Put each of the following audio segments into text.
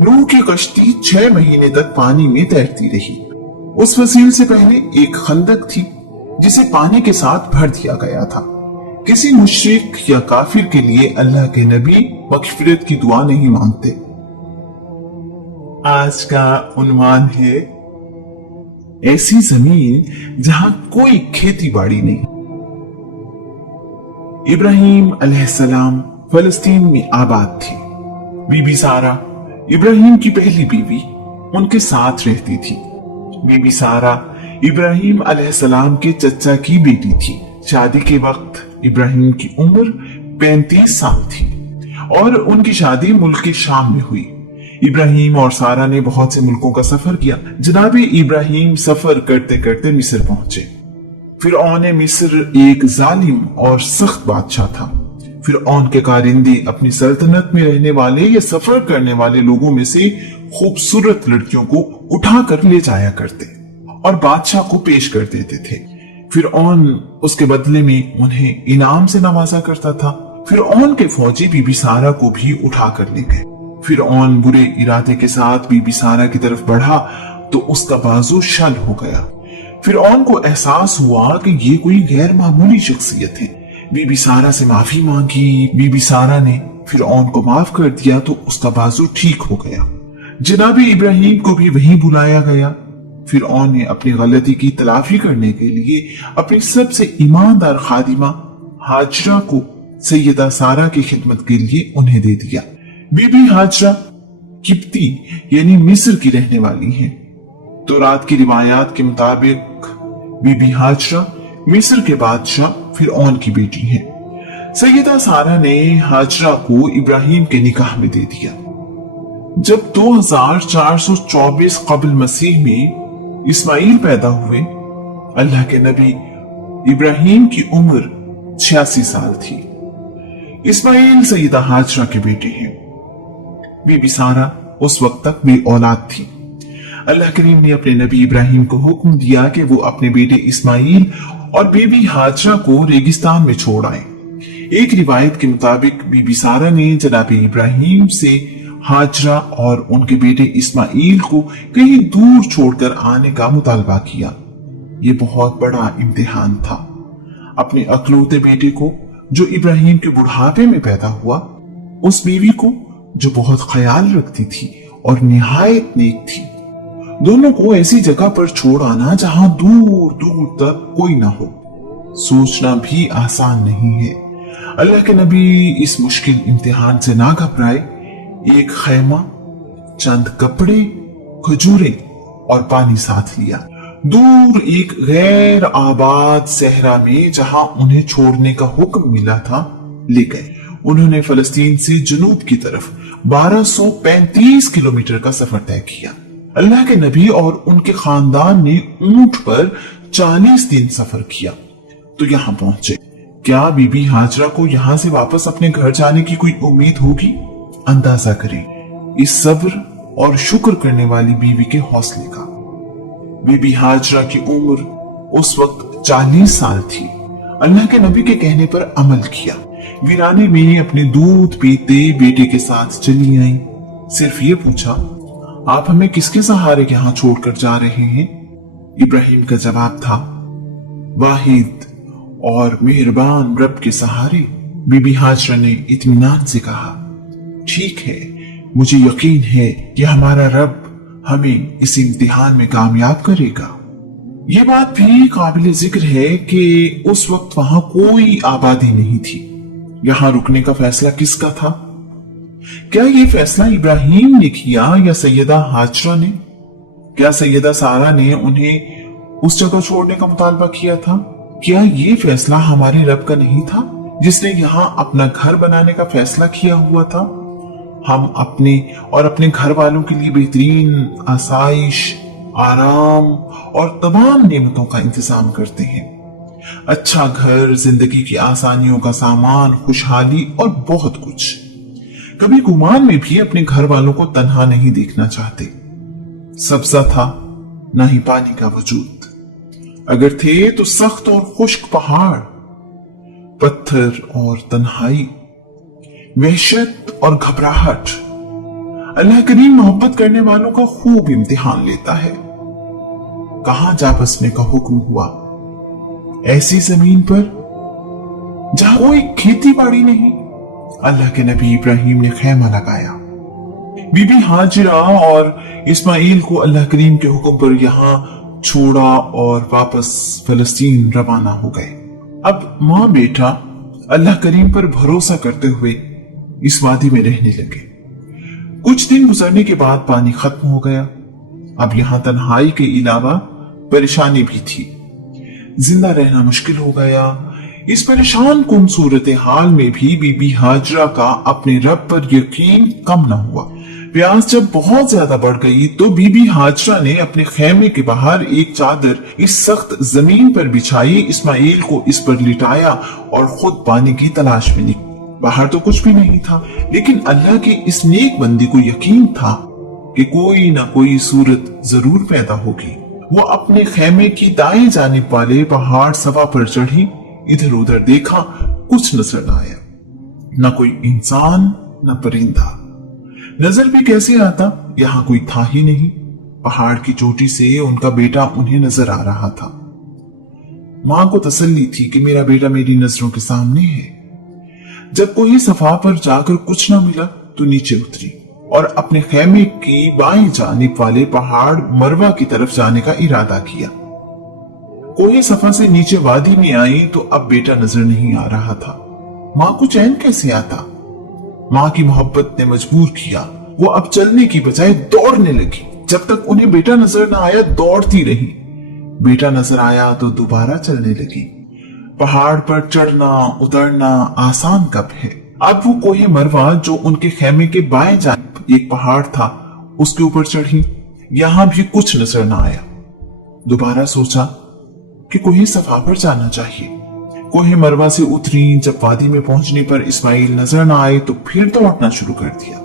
नूह की कश्ती 6 महीने तक पानी में तैरती रही। उस वसील से पहले एक खंदक थी जिसे पानी के साथ भर दिया गया था। किसी मुशरिक या काफिर के लिए अल्लाह के नबी मग़फ़िरत की दुआ नहीं मांगते। आज का उन्वान है ऐसी जमीन जहां कोई खेती बाड़ी नहीं। इब्राहिम अलैहिस्सलाम फलस्तीन में आबाद थी। बीबी सारा इब्राहिम की पहली बीवी उनके साथ रहती थी। बीबी सारा इब्राहिम अलैहिस्सलाम के चचा की बेटी थी। शादी के वक्त इब्राहिम की उम्र 35 साल थी और उनकी शादी मुल्क शाम में हुई। इब्राहिम और सारा ने बहुत से मुल्कों का सफर किया। जनाबे इब्राहिम सफर करते करते मिस्र पहुंचे। फिरऔन मिस्र एक जालिम और सख्त बादशाह था। फिरऔन के कारिंदे अपनी सल्तनत में रहने वाले या सफर करने वाले लोगों में से खूबसूरत लड़कियों को उठाकर ले जाया करते और बादशाह को पेश कर देते थे। फिरऔन उसके बदले में उन्हें इनाम से नवाजा करता था। फिरऔन के फौजी बीबी सारा को भी उठाकर ले गए। फिरऔन बुरे इरादे के साथ बीबी सारा की तरफ बढ़ा तो उसका बाजू शल हो गया। फिरऔन को एहसास हुआ कि ये कोई गैर मामूली शख्सियत है। बीबी सारा से माफी मांगी। बीबी सारा ने फिरऔन को माफ कर दिया तो उसका बाजू ठीक हो गया। जनाबे इब्राहिम को भी वहीं बुलाया गया। फिरऔन ने अपनी गलती की तलाफी करने के लिए अपनी सबसे ईमानदार खादिमा हाजरा को सैयदा सारा की खिदमत के लिए उन्हें दे दिया। बीबी हाजरा किप्ती यानी मिस्र की रहने वाली हैं। तो रात की रिवायात के मुताबिक बीबी हाजरा मिस्र के बादशाह फिरऔन की बेटी हैं। सैयदा सारा ने हाजरा को इब्राहिम के निकाह में दे दिया। जब 2424 कबल मसीह में इस्माइल पैदा हुए, अल्लाह के नबी इब्राहिम की उम्र 86 साल थी। इस्माइल सैयदा हाजरा के बेटे हैं। बीबी सारा उस वक्त तक बे औलाद थी। अल्लाह करीम ने अपने नबी इब्राहिम को हुक्म दिया कि वो अपने बेटे इस्माइल और बीबी हाजरा को रेगिस्तान में छोड़ आए। एक रिवायत के मुताबिक बीबी सारा ने जनाब इब्राहिम से हाजरा और उनके बेटे इस्माइल को कहीं दूर छोड़कर आने का मुतालबा किया। ये बहुत बड़ा इम्तिहान था। अपने अकलौते बेटे को जो इब्राहिम के बुढ़ापे में पैदा हुआ, उस बीवी को जो बहुत ख्याल रखती थी और निहायत नेक थी, दोनों को ऐसी जगह पर छोड़ आना जहां दूर दूर तक कोई ना हो, सोचना भी आसान नहीं है। अल्लाह के नबी इस मुश्किल इम्तिहान से ना घबराए। एक खैमा, चंद कपड़े, खजूरें और पानी साथ लिया। दूर एक गैर आबाद सहरा में जहां उन्हें छोड़ने का हुक्म मिला था, ले गए। उन्होंने फलस्तीन से जनूब की तरफ 1235 किलोमीटर का सफर तय किया। अल्लाह के नबी और उनके खानदान ने ऊंट पर 40 दिन सफर किया तो यहां पहुंचे। क्या बीबी हाजरा को यहां से वापस अपने घर जाने की कोई उम्मीद होगी? अंदाजा करें इस सब्र और शुक्र करने वाली बीवी के हौसले का। बीबी हाजरा की उम्र उस वक्त 40 साल थी। अल्लाह के नबी के कहने पर अमल किया। वीराने में अपने दूध पीते बेटे के साथ चली आई। सिर्फ ये पूछा, आप हमें किसके सहारे यहां छोड़कर जा रहे हैं? इब्राहिम का जवाब था, वाहिद और मेहरबान रब के सहारे। बीबी हाजरा ने इत्मीनान से कहा, ठीक है, मुझे यकीन है कि हमारा रब हमें इस इम्तिहान में कामयाब करेगा। ये बात भी काबिल जिक्र है कि उस वक्त वहां कोई आबादी नहीं थी। यहां रुकने का फैसला किसका था? क्या ये फैसला इब्राहिम ने किया या सैयदा हाजरा ने? क्या सैयदा सारा ने उन्हें उस जगह छोड़ने का मुतालबा किया था? क्या ये फैसला हमारे रब का नहीं था जिसने यहाँ अपना घर बनाने का फैसला किया हुआ था? हम अपने और अपने घर वालों के लिए बेहतरीन आसाइश, आराम और तमाम नेमतों का इंतजाम करते हैं। अच्छा घर, जिंदगी की आसानियों का सामान, खुशहाली और बहुत कुछ। कभी गुमान में भी अपने घर वालों को तन्हा नहीं देखना चाहते। सब्जा था, ना ही पानी का वजूद। अगर थे तो सख्त और खुश्क पहाड़, पत्थर और तन्हाई। वहशत और घबराहट। अल्लाह करीम मोहब्बत करने वालों का खूब इम्तिहान लेता है। कहां जा बसने का हुक्म हुआ? ऐसी जमीन पर जहां कोई खेती बाड़ी नहीं। अल्लाह के नबी इब्राहिम ने खैमा लगाया। बीबी हाजिरा और इस्माइल को अल्लाह करीम के हुक्म पर यहां छोड़ा और वापस फलस्तीन रवाना हो गए। अब मां बेटा अल्लाह करीम पर भरोसा करते हुए इस वादी में रहने लगे। कुछ दिन गुजरने के बाद पानी खत्म हो गया। अब यहां तन्हाई के अलावा परेशानी भी थी। जिंदा रहना मुश्किल हो गया। इस परेशान कुन सूरत हाल में भी बीबी हाजरा का अपने रब पर यकीन कम न हुआ। प्यास जब बहुत ज्यादा बढ़ गई तो बीबी हाजरा ने अपने खेमे के बाहर एक चादर इस सख्त जमीन पर बिछाई, इस्माइल को इस पर लिटाया और खुद पानी की तलाश में निकली। बाहर तो कुछ भी नहीं था, लेकिन अल्लाह की इस नेक बंदी को यकीन था कि कोई ना कोई सूरत जरूर पैदा होगी। वो अपने खेमे की दाएं जानिब वाले पहाड़ सफा पर चढ़ी। इधर उधर देखा, कुछ नजर न आया। न कोई इंसान न परिंदा। नजर भी कैसे आता, यहाँ कोई था ही नहीं। पहाड़ की चोटी से उनका बेटा उन्हें नजर आ रहा था। मां को तसल्ली थी कि मेरा बेटा मेरी नजरों के सामने है। जब कोई सफा पर जाकर कुछ न मिला तो नीचे उतरी और अपने खेमे की बाएं जानिब वाले पहाड़ मरवा की तरफ जाने का इरादा किया। कोई सफा से नीचे वादी में आई तो अब बेटा नजर नहीं आ रहा था। मां को चैन कैसे आता? मां की मोहब्बत ने मजबूर किया। वो अब चलने की बजाय दौड़ने लगी। जब तक उन्हें बेटा नजर न आया दौड़ती रही। बेटा नजर आया तो दोबारा चलने लगी। पहाड़ पर चढ़ना उतरना आसान कब है। अब वो कोहे मरवा जो उनके खेमे के बाएं जानिब एक पहाड़ था, उसके ऊपर चढ़ी। यहां भी कुछ नजर न आया। दोबारा सोचा कि कोहे सफा पर जाना चाहिए। कोहे मरवा से उतरी। जब वादी में पहुंचने पर इस्माइल नजर न आए तो फिर दौड़ना शुरू कर दिया।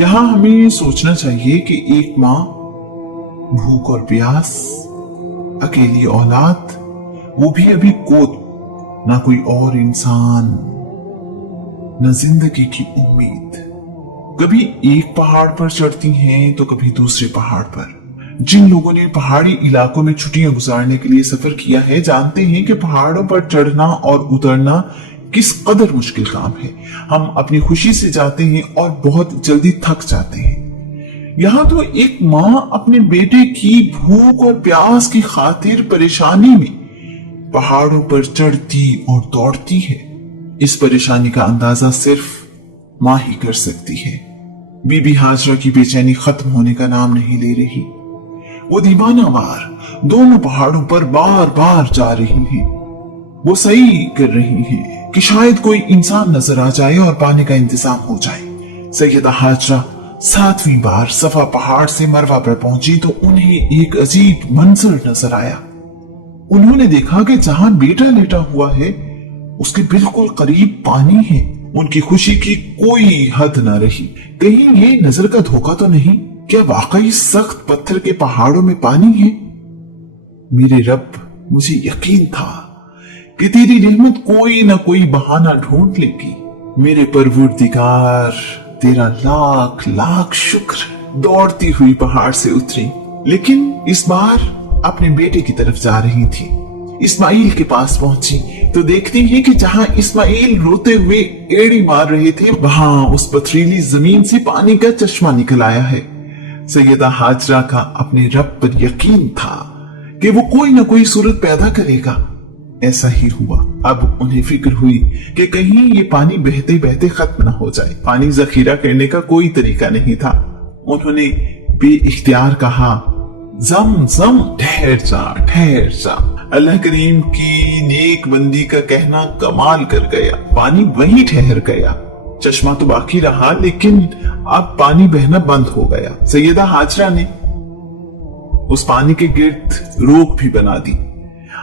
यहां हमें सोचना चाहिए कि एक मां, भूख और प्यास, अकेली औलाद, वो भी अभी गोद, ना कोई और इंसान, न जिंदगी की उम्मीद। कभी एक पहाड़ पर चढ़ती हैं तो कभी दूसरे पहाड़ पर। जिन लोगों ने पहाड़ी इलाकों में छुट्टियां गुजारने के लिए सफर किया है जानते हैं कि पहाड़ों पर चढ़ना और उतरना किस कदर मुश्किल काम है। हम अपनी खुशी से जाते हैं और बहुत जल्दी थक जाते हैं। यहाँ तो एक माँ अपने बेटे की भूख और प्यास की खातिर परेशानी में पहाड़ों पर चढ़ती और दौड़ती है। इस परेशानी का अंदाजा सिर्फ माँ ही कर सकती है। बीबी हाजरा की बेचैनी खत्म होने का नाम नहीं ले रही। वो दीवानावार दोनों पहाड़ों पर बार बार जा रही हैं। वो सही कर रही हैं कि शायद कोई इंसान नजर आ जाए और पानी का इंतजाम हो जाए। सैयदा हाजरा 7वीं बार सफा पहाड़ से मरवा पर पहुंची तो उन्हें एक अजीब मंजर नजर आया। उन्होंने देखा कि जहां बेटा लेटा हुआ है उसके बिल्कुल करीब पानी है। उनकी खुशी की कोई हद न रही। कहीं ये नजर का धोखा तो नहीं? क्या वाकई सख्त पत्थर के पहाड़ों में पानी है? मेरे रब, मुझे यकीन था कि तेरी रहमत कोई ना कोई बहाना ढूंढ लेगी। मेरे परवरदिगार, तेरा लाख लाख शुक्र। दौड़ती हुई पहाड़ से उतरी, लेकिन इस बार अपने बेटे की तरफ जा रही थी। इस्माइल के पास पहुंची तो देखती है कि जहां इस्माइल रोते हुए एड़ी मार रहे थे वहां उस पथरीली जमीन से पानी का चश्मा निकल आया है। सैयदा हाजरा का अपने रब पर यकीन था कि वो कोई ना कोई सूरत पैदा करेगा। ऐसा ही हुआ। अब उन्हें फिक्र हुई कि कहीं ये पानी बहते बहते खत्म न हो जाए। पानी जखीरा करने का कोई तरीका नहीं था। उन्होंने बेइख्तियार कहा, जम जम, ठहर जा ठहर जा। अल्लाह करीम की नेक बंदी का कहना कमाल कर गया। पानी वहीं ठहर गया। चश्मा तो बाकी रहा, लेकिन अब पानी बहना बंद हो गया। सैयदा हाजरा ने उस पानी के गिर्द रोक भी बना दी।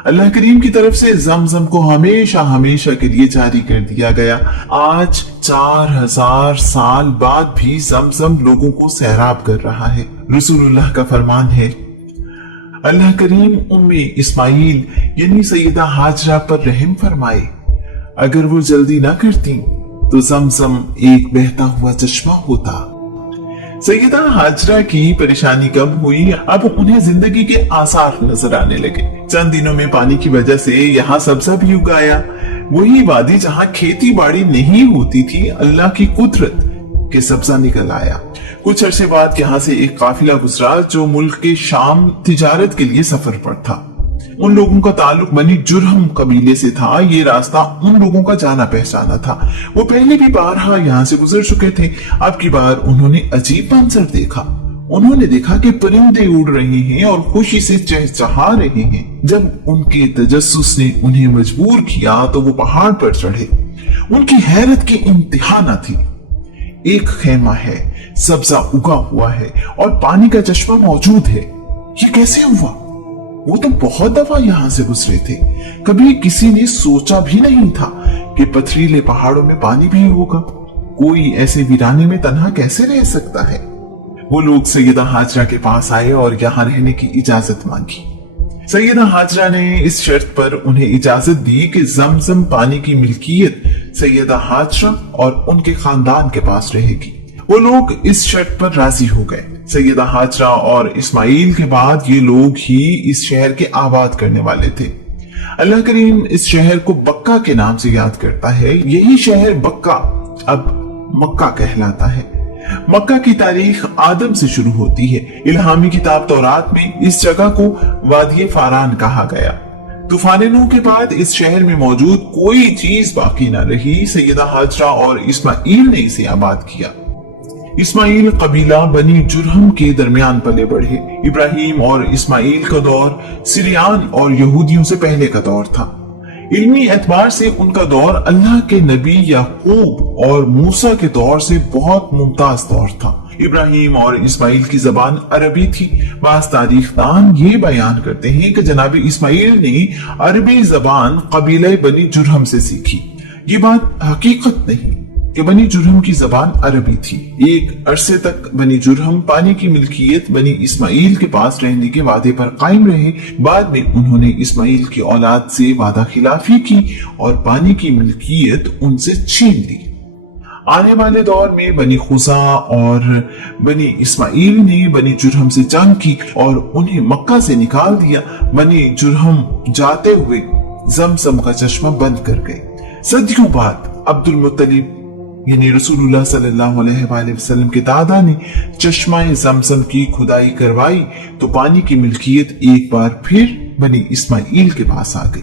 अल्लाह करीम की तरफ से जमजम को हमेशा हमेशा के लिए जारी कर दिया गया। आज 4000 साल बाद भी जमजम लोगों को सैराब कर रहा है। रसूलुल्लाह का फरमान है, अल्लाह करीम उम्मे इस्माइल यानी सैयदा हाजरा पर रहम फरमाए। अगर वो जल्दी ना करती तो जमजम एक बहता हुआ चश्मा होता। सैयदा हाजरा की परेशानी कम हुई, अब उन्हें जिंदगी के आसार नजर आने लगे। चंद दिनों में पानी की वजह से यहाँ सब्जा भी उग आया। वही वादी जहाँ खेती बाड़ी नहीं होती थी, अल्लाह की कुदरत के सब्जा निकल आया। कुछ अरसे बाद यहाँ से एक काफिला गुजरा जो मुल्क के शाम तिजारत के लिए सफर पर था। उन लोगों का ताल्लुक बनी जुरहम कबीले से था। ये रास्ता उन लोगों का जाना पहचाना था। वो पहले भी बारहा यहाँ से गुजर चुके थे। अब की बार उन्होंने अजीब मंजर देखा। उन्होंने देखा कि परिंदे उड़ रहे हैं और खुशी से चहचहा रहे हैं। जब उनके तजस्सुस ने उन्हें मजबूर किया तो वो पहाड़ पर चढ़े। उनकी हैरत की इंतहा न थी। एक खेमा है, सब्जा उगा हुआ है और पानी का चश्मा मौजूद है। ये कैसे हुआ? वो तो बहुत दफा यहाँ से गुजरे थे। कभी किसी ने सोचा भी नहीं था कि पथरीले पहाड़ों में पानी भी होगा। कोई ऐसे वीराने में तन्हा कैसे रह सकता है? वो लोग सैयदा हाजरा के पास आए और यहाँ रहने की इजाजत मांगी। सैयदा हाजरा ने इस शर्त पर उन्हें इजाजत दी कि जमजम पानी की मिल्कियत सैयदा हाजरा और उनके खानदान के पास रहेगी। वो लोग इस शर्त पर राजी हो गए। सैयदा हाजरा और इस्माइल के बाद ये लोग ही इस शहर के आबाद करने वाले थे। अल्लाह करीम इस शहर को बक्का के नाम से याद करता है। यही शहर बक्का अब मक्का कहलाता है। मक्का की तारीख आदम से शुरू होती है। इल्हामी किताब तौरात में इस जगह को वादी फारान कहा गया। तूफान नूह के बाद इस शहर में मौजूद कोई चीज बाकी न रही। सैयदा हाजरा और इस्माइल ने इसे आबाद किया। इस्माइल कबीला बनी जुरहम के दरमियान पले बढ़े। इब्राहिम और इस्माइल का दौर सीरियान और यहूदियों से पहले का दौर था। इल्मी एतबार से उनका दौर अल्लाह के नबी याकूब और मूसा के दौर से बहुत मुमताज दौर था। इब्राहिम और इस्माइल की जबान अरबी थी। बाज़ तारीखदान ये बयान करते हैं कि जनाब इस्माइल ने अरबी जबान कबीले बनी जुरहम से सीखी। ये बात हकीकत नहीं कि बनी जुरहम की जबान अरबी थी। एक अरसे तक बनी जुरहम पानी की मिल्कियत बनी इस्माइल के पास रहने के वादे पर कायम रहे। बाद में उन्होंने इस्माइल की औलाद से वादा खिलाफी की और पानी की मिल्कियत उनसे छीन ली। आने वाले दौर में बनी खुजा और बनी इस्माइल ने बनी जुरहम से जंग की और उन्हें मक्का से निकाल दिया। बनी जुरहम जाते हुए जमजम का चश्मा बंद कर गए। सदियों बाद अब्दुल मुत्तलिब यानी रसूलुल्लाह सल्लल्लाहु अलैहि वसल्लम के दादा ने चश्माए जमजम की खुदाई करवाई तो पानी की मिल्कियत एक बार फिर बनी इस्माइल के पास आ गई।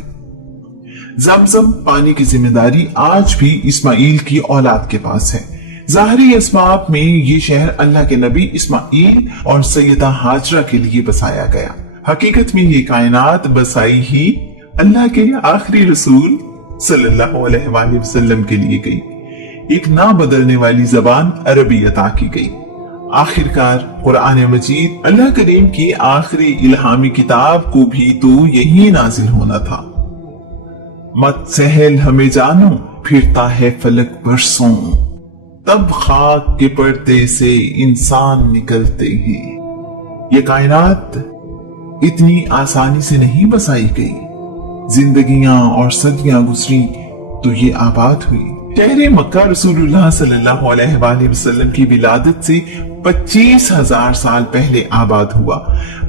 जमजम पानी की जिम्मेदारी आज भी इस्माइल की औलाद के पास है। ज़ाहरी अस्बाब में ये शहर अल्लाह के नबी इस्माइल और सैयदा हाजरा के लिए बसाया गया। हकीकत में ये कायनात बसाई ही अल्लाह के आखिरी रसूल सल्लल्लाहु अलैहि वसल्लम के लिए गई। एक ना बदलने वाली जबान अरबी अता की गई। आखिरकार कुरान मजीद अल्लाह करीम की आखिरी इल्हामी किताब को भी तो यही नाजिल होना था। मत सहल हमें जानो फिरता है फलक बरसों, तब खाक के पर्दे से इंसान निकलते हैं। ये कायनात इतनी आसानी से नहीं बसाई गई। जिंदगियां और सदियां गुजरी तो ये आबाद हुई। शहर मक्का रसूलुल्लाह सल्लल्लाहु अलैहि वसल्लम की विलादत से 25,000 साल पहले आबाद हुआ।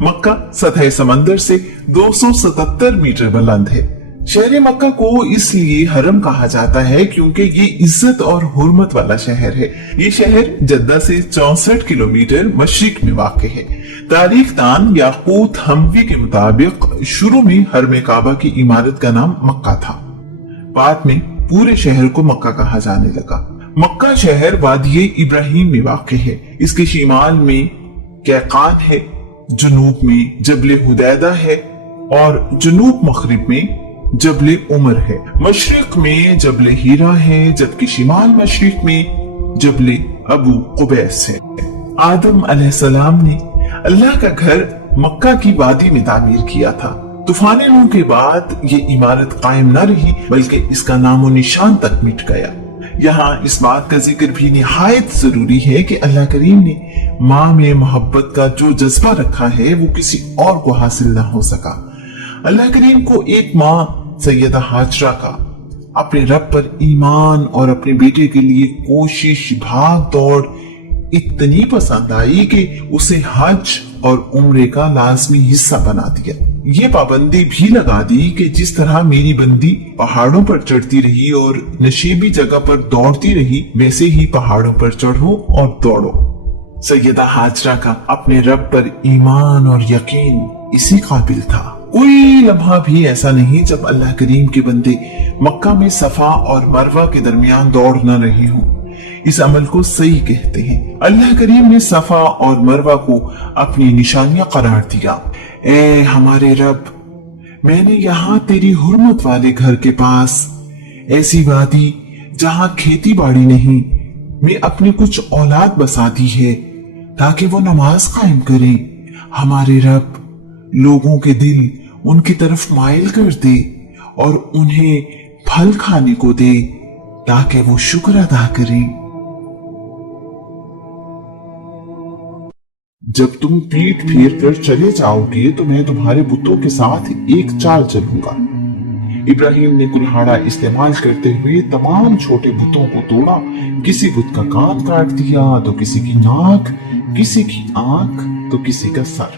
मक्का सतह समंदर से 277 मीटर बुलंद है। शहर मक्का को इसलिए हरम कहा जाता है क्योंकि ये इज्जत और हुर्मत वाला शहर है। ये शहर जद्दा से 64 किलोमीटर मशरिक में वाक़ है। तारीखदान याकूत हमवी के मुताबिक शुरू में हरम काबा की इमारत का नाम मक्का था। बाद में पूरे शहर को मक्का कहा जाने लगा। मक्का शहर वादी इब्राहिम में वाक़ है। इसके शिमाल में कैकान है, जनूब में जबले हुदैदा है और जनूब मगरिब में जबले उमर है। मशरिक में जबले हीरा है जबकि शिमाल मशरिक में जबले अबू कुबैस है। आदम अलैहिस्सलाम ने अल्लाह का घर मक्का की वादी में तामीर किया था। तूफान नूह के बाद ये इमारत कायम न रही बल्कि इसका नामो निशान तक मिट गया। यहाँ इस बात का जिक्र भी निहायत जरूरी है कि अल्लाह करीम ने माँ में मोहब्बत का जो जज्बा रखा है वो किसी और को हासिल न हो सका। अल्लाह करीम को एक माँ सैयदा हाजरा का अपने रब पर ईमान और अपने बेटे के लिए कोशिश भाग दौड़ इतनी पसंद आई कि उसे हज और उम्रे का लाजमी हिस्सा बना दिया। ये पाबंदी भी लगा दी कि जिस तरह मेरी बंदी पहाड़ों पर चढ़ती रही और नशीबी जगह पर दौड़ती रही, वैसे ही पहाड़ों पर चढ़ो और दौड़ो। सैयदा हाजरा का अपने रब पर ईमान और यकीन इसी काबिल था। कोई लम्हा भी ऐसा नहीं जब अल्लाह करीम के बंदे मक्का में सफा और मरवा के दरमियान दौड़ न रहे हों। इस अमल को सही कहते हैं। अल्लाह करीम ने सफा और मरवा को अपनी निशानियां करार दिया। ए हमारे रब, मैंने यहाँ तेरी हुर्मत वाले घर के पास ऐसी वादी जहाँ खेती बाड़ी नहीं में अपनी कुछ औलाद बसा दी है ताकि वो नमाज कायम करें। हमारे रब, लोगों के दिल उनकी तरफ माइल कर दे और उन्हें फल खाने को दे ताकि वो शुक्र अदा करें। जब तुम पीठ फेर कर चले जाओगे तो मैं तुम्हारे बुतों के साथ एक चाल चलूंगा। इब्राहिम ने कुल्हाड़ा इस्तेमाल करते हुए तमाम छोटे बुतों को तोड़ा। किसी बुत का कान काट दिया तो किसी की नाक, किसी की आंख तो किसी का सर।